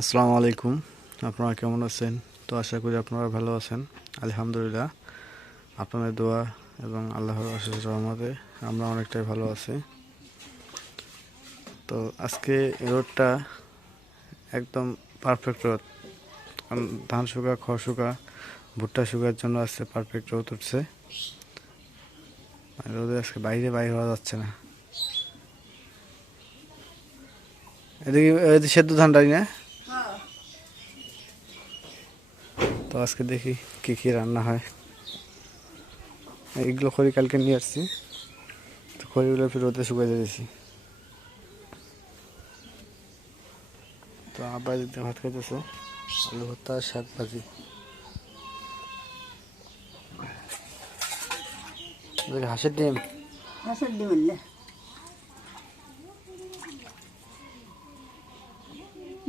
আসসালামু আলাইকুম। আপনারা কেমন আছেন? তো আশা করি আপনারা ভালো আছেন। আলহামদুলিল্লাহ, আপনাদের দোয়া এবং আল্লাহর অশেষ রহমতে আমরা অনেকটাই ভালো আছি। তো আজকে রোদটা একদম পারফেক্ট রোদ। ধান শুকা, খড় শুকা, ভুট্টা শুকার জন্য আজকে পারফেক্ট রোদ উঠছে। রোদে আজকে বাইরে হওয়া যাচ্ছে না। এদিকে সেদ্ধ ধানটাই না। তো আজকে দেখি কি কি রান্না হয়। এইগুলো খড়ি কালকে নিয়ে আসছি, তো খড়িগুলো ফির রোদে শুকাই দিয়েছি। তো আব্বা দিতে ভাত খাইতেছে, আলু ভর্তা আর শাক ভাজি। হাঁসের ডিম। হাঁসের ডিম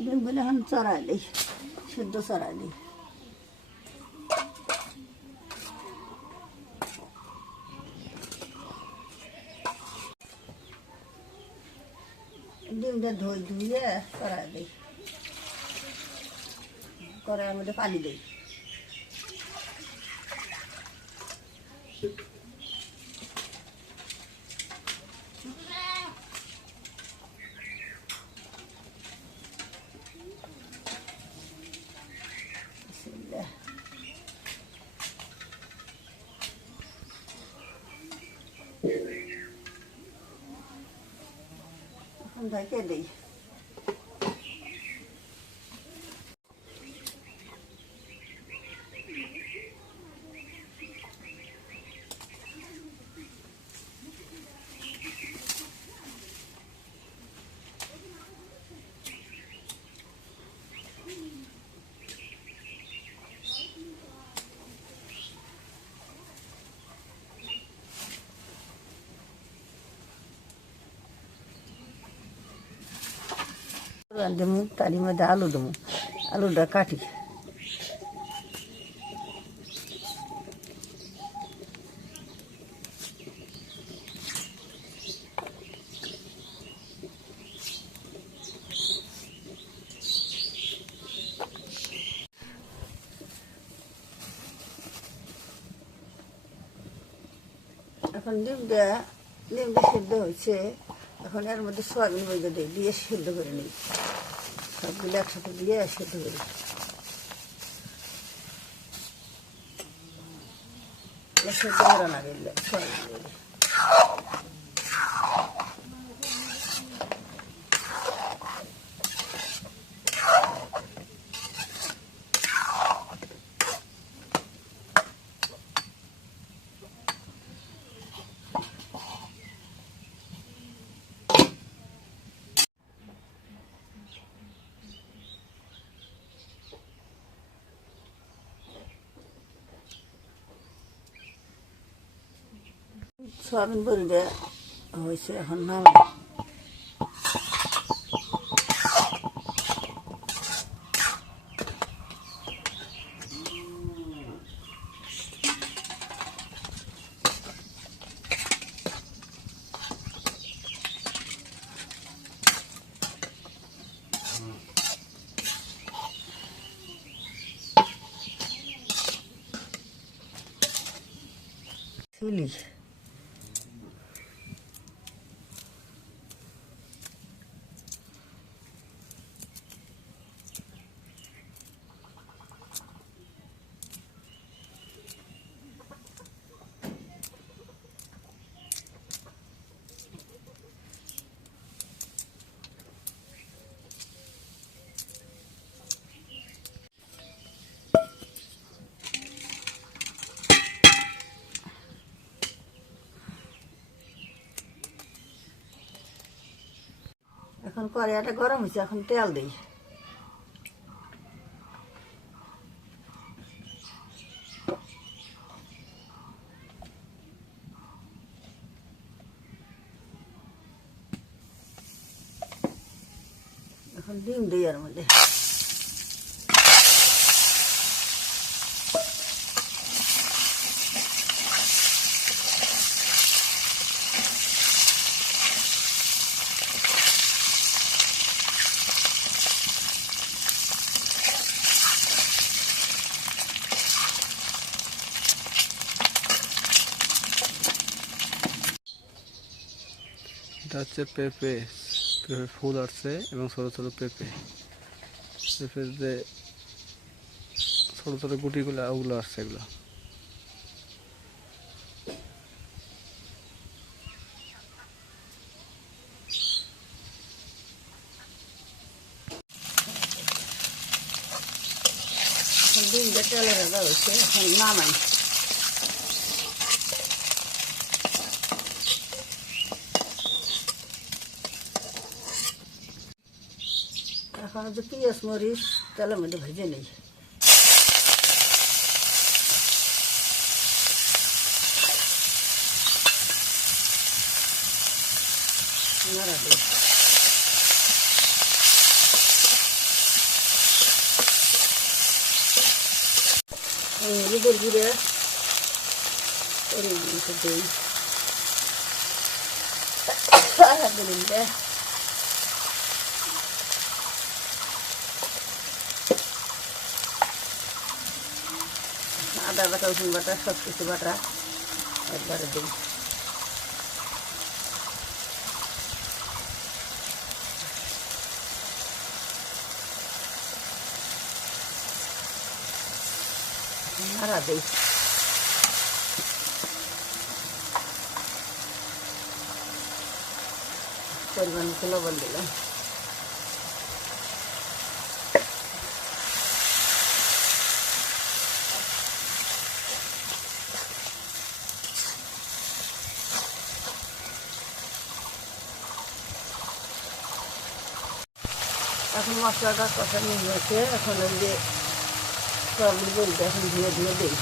ডিমগুলো এখন চড়াই দিই, সেদ্ধ চড়াই দিই। ডিমটা ধুয়ে চড়াই দিই, কড়াইয়ের মধ্যে পানি দিই। এখন ঢেকে দিই। দেবো, তার মধ্যে আলু দেবো, আলুটা কাটি। এখন ডিমটা সিদ্ধ হয়েছে। এখন এর মধ্যে সয়াবিন ভেজে দিই, দিয়ে সিদ্ধ করে নিই। সবগুলো একসাথে দিয়ে সিদ্ধ করি। সিদ্ধ করে না গেলে সয়াবিন ভেজে সয়াবিন বড়িটা হয়েছে। এখন নামাই। চিলি এখন কড়াইটা গরম হয়েছে, এখন তেল দিই। এখন ডিম দিই এর মধ্যে। হচ্ছে পেঁপে, পেঁপে ফুল আসছে এবং ছোট ছোট পেঁপে, পেঁপের যে ছোট ছোট গুটিগুলো ওগুলো আসছে এগুলো। এখন ডিমটা তেলে ভাজা হয়েছে, এখন নামাই। এখন যে পেঁয়াজ মরিচ তেলের মধ্যে ভেজে নেই। নাড়া দিই। হলুদের গুঁড়ে দিই, আলহামদুলিল্লাহ। আদা বাটা, রসুন বাটা, সব কিছু বাটা একবারে দিই। নাড়া দিই। পরিমাণ মতো লবণ দিলাম। এখন মশলাটা কষানো হয়েছে, এখন ওই যে সবগুলো বলতে এখন ধীরে ধীরে দিই।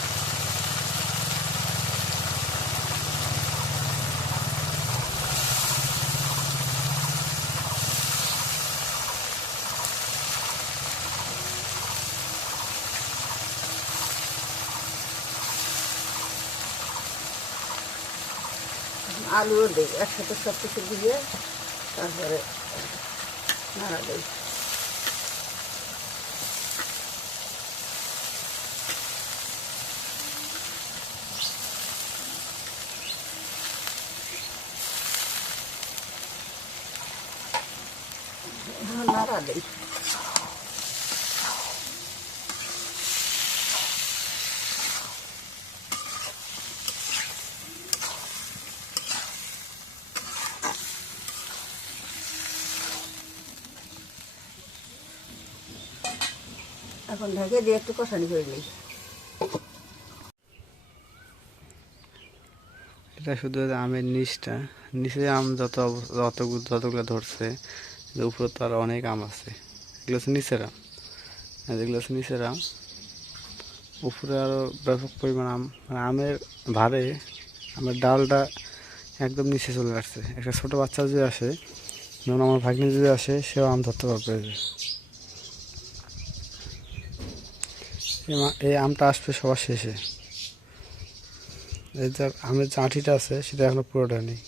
আলুও দিই একসাথে, সব কিছু দিয়ে তারপরে নাড়া দিই। নাড়া দিই। এখন ঢেকে দিয়ে একটু কষানি করে নিই। এটা শুধু আমের নিচটা, নিচে আম যতগুলো ধরছে, উপরে তো আরো অনেক আম আছে, এগুলো হচ্ছে নিচের আম। যেগুলো হচ্ছে নিচের আম, উপরে আরো ব্যাপক পরিমাণ আম, মানে আমের ভারে আমের ডালটা একদম নিচে চলে আসছে। একটা ছোট বাচ্চা যদি আসে, যেমন আমার ভাগ্নি যদি আসে, সেও আম ধরতে পারবে। এই আমটা আসবে সবার শেষে। এই যে আমের যে আঁটিটা আছে, সেটা এখনো পুরোটা নেই।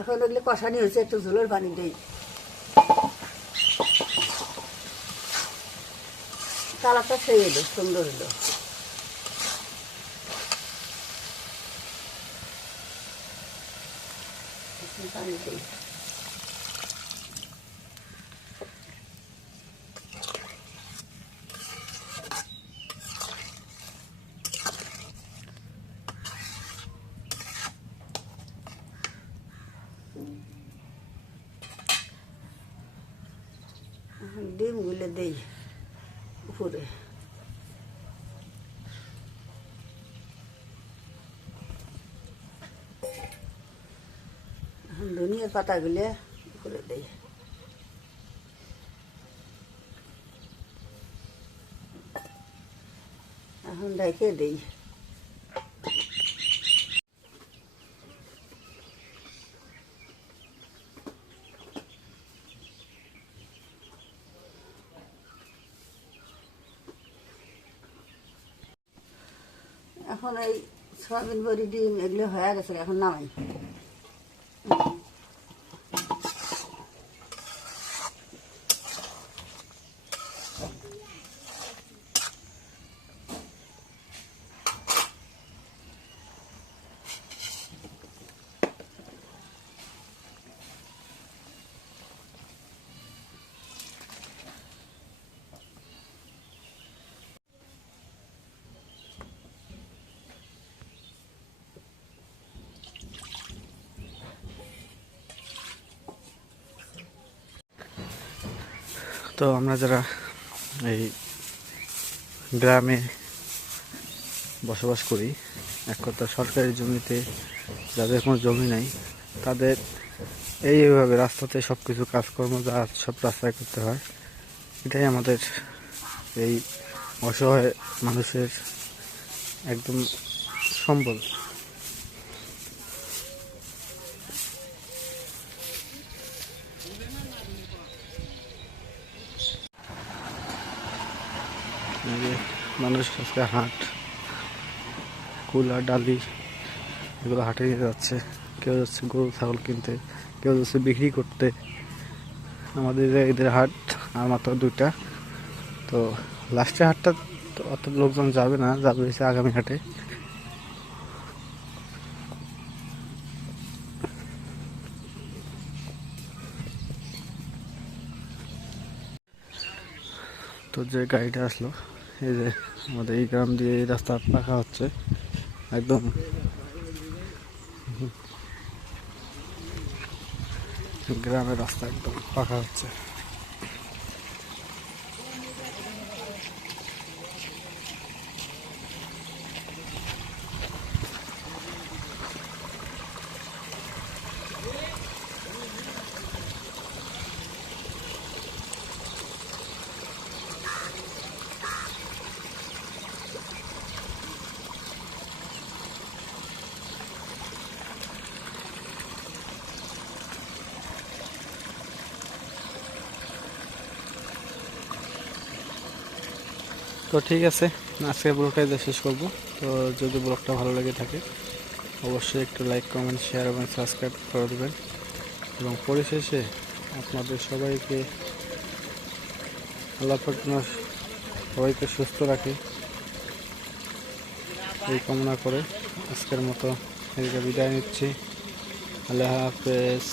এখন ওগুলো কষানি হয়েছে, একটু ঝোলের পানি দিই। কালারটা সেই এলো, সুন্দর এলো। পানি দিই। ডিমগুলো দিই উপরে। ধনিয়ার পাতাগুলো উপরে দিই। এখন ঢেকে দিই। এখন এই সয়াবিন বড়ি, ডিম এগুলো হয়ে গেছে, এখন নামাই। তো আমরা যারা এই গ্রামে বসবাস করি, এক কথা সরকারি জমিতে যাদের কোনো জমি নাই, তাদের এইভাবে রাস্তাতে সব কিছু কাজকর্ম যা সব রাস্তায় করতে হয়। এটাই আমাদের এই অসহায় মানুষের একদম সম্বল। এই যে মানুষ আজকে হাট, কুলা ডালি এগুলো হাটে নিয়ে যাচ্ছে। কেউ যাচ্ছে গরু ছাগল কিনতে, কেউ যাচ্ছে বিক্রি করতে। আমাদের এদের হাট আর মাত্র 2টা। তো লাস্টের হাটটা তো অত লোকজন যাবে না, যাবে হচ্ছে আগামী হাটে। তো যে গাড়িটা আসলো, এই যে আমাদের এই গ্রাম দিয়ে এই রাস্তা পাকা হচ্ছে একদম। গ্রামের রাস্তা একদম পাকা হচ্ছে। তো ঠিক আছে, আজকে ব্লগটা এদের শেষ করব। তো যদি ব্লগটা ভালো লেগে থাকে অবশ্যই একটু লাইক, কমেন্ট, শেয়ার এবং সাবস্ক্রাইব করে দেবেন। এবং পরিশেষে আপনাদের সবাইকে আল্লাহ পাক যেন সবাইকে সুস্থ রাখে এই কামনা করে আজকের মতো এদিকে বিদায় নিচ্ছি। আল্লাহ হাফেজ।